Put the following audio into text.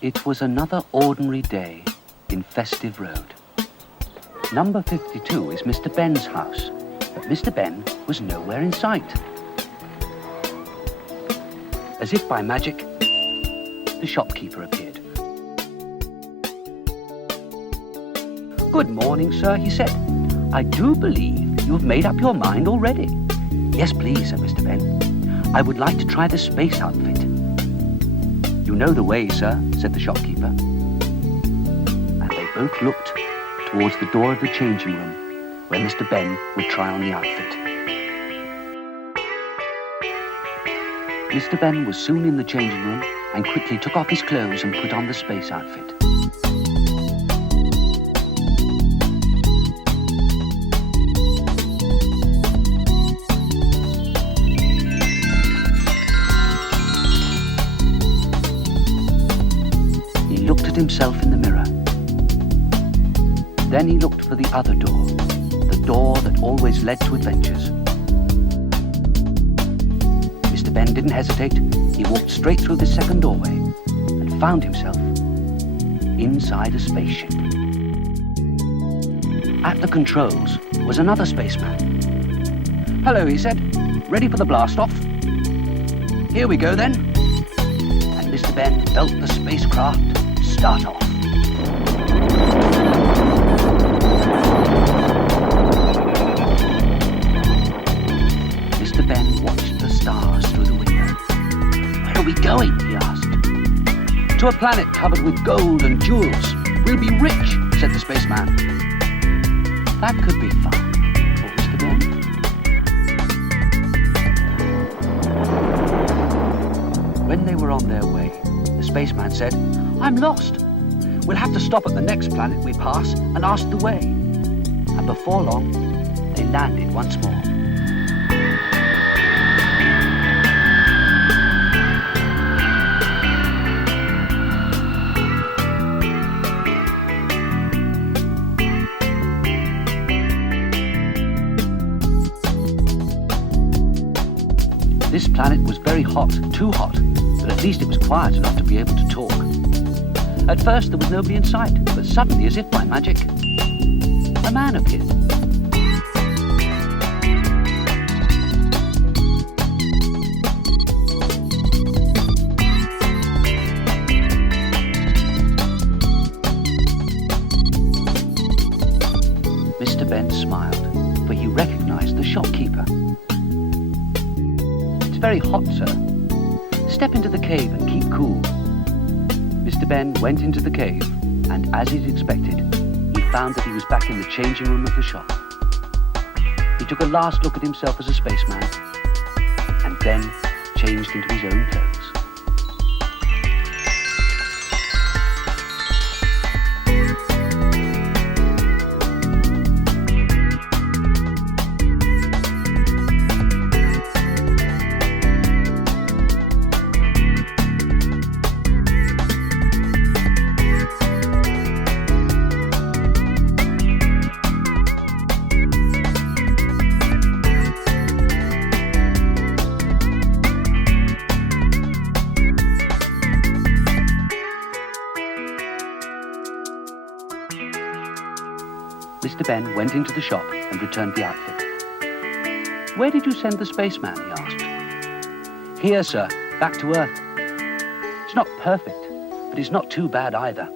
It was another ordinary day in Festive Road. Number 52 is Mr. Ben's house, but Mr. Ben was nowhere in sight. As if by magic, the shopkeeper appeared. "Good morning, sir," he said. "I do believe you have made up your mind already." "Yes, please," said Mr. Ben. "I would like to try the space outfit." "You know the way, sir," said the shopkeeper. And they both looked towards the door of the changing room where Mr. Ben would try on the outfit. Mr. Ben was soon in the changing room and quickly took off his clothes and put on the space outfit. He looked at himself in the mirror. Then he looked for the other door, the door that always led to adventures. Mr. Ben didn't hesitate. He walked straight through the second doorway and found himself inside a spaceship. At the controls was another spaceman. "Hello," he said. "Ready for the blast-off?" "Here we go, then." And Mr. Ben felt the spacecraft start off. Mr. Ben watched the stars through the window. "Where are we going?" he asked. "To a planet covered with gold and jewels. We'll be rich," said the spaceman. That could be fun, thought Mr. Ben. When they were on their way, the spaceman said, "I'm lost. We'll have to stop at the next planet we pass and ask the way." And before long, they landed once more. This planet was very hot, too hot, but at least it was quiet enough to be able to talk. At first there was nobody in sight, but suddenly, as if by magic, a man appeared. Mr. Ben smiled, for he recognized the shopkeeper. "It's very hot, sir. Step into the cave and keep cool." Mr. Ben went into the cave, and as he'd expected, he found that he was back in the changing room of the shop. He took a last look at himself as a spaceman, and then changed into his own clothes. Mr. Ben went into the shop and returned the outfit. "Where did you send the spaceman?" he asked. "Here, sir, back to Earth. It's not perfect, but it's not too bad either."